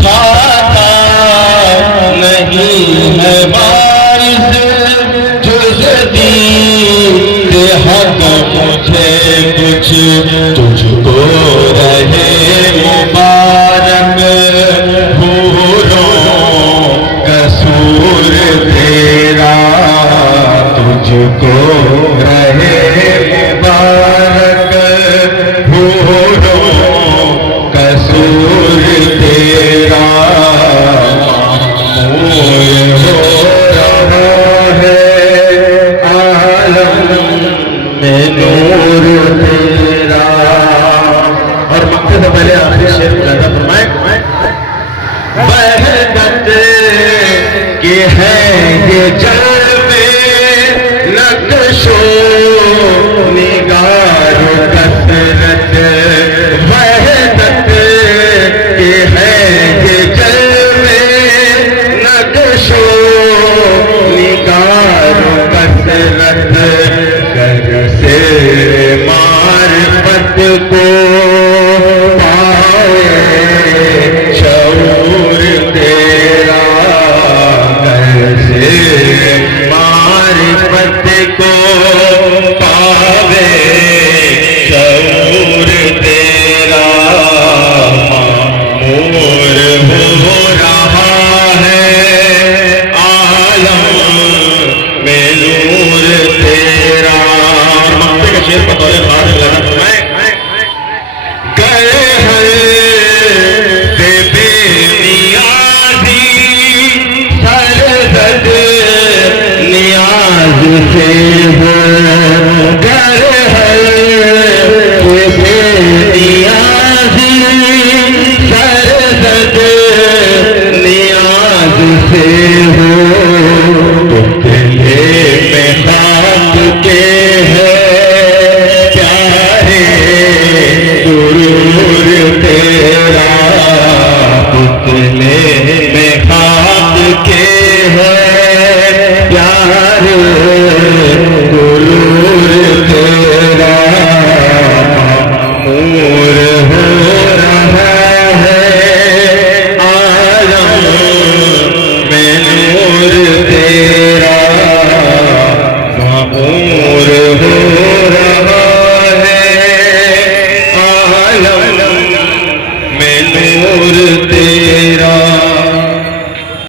کھاتا نہیں ہے وارث جز دید حق مجھے کچھ تجھ کو رہے مبارک حوروں قصور تیرا تجھ کو رہے مبارک حوروں قصور تیرا معمول ہو رہا ہے عالم میں نور تیرا. اور مکے سے پہلے آخری شعر ملاحظہ فرمائیں. وحدت کے ہیں یہ جلوے نقش و نگار و کثرت. وحدت کے ہیں یہ جلوے نقش و نگار و کثرت. گر سے معرفت کو پائے شعور تیرا. گر سے معرفت کو پاوے شعور تیرا معمور ہو رہا ہے عالم میں نور تیرا. مکے کا شعر بطور خاص لگا فرمائیں. گئے ہر بے نیازی سرزد نیاز سے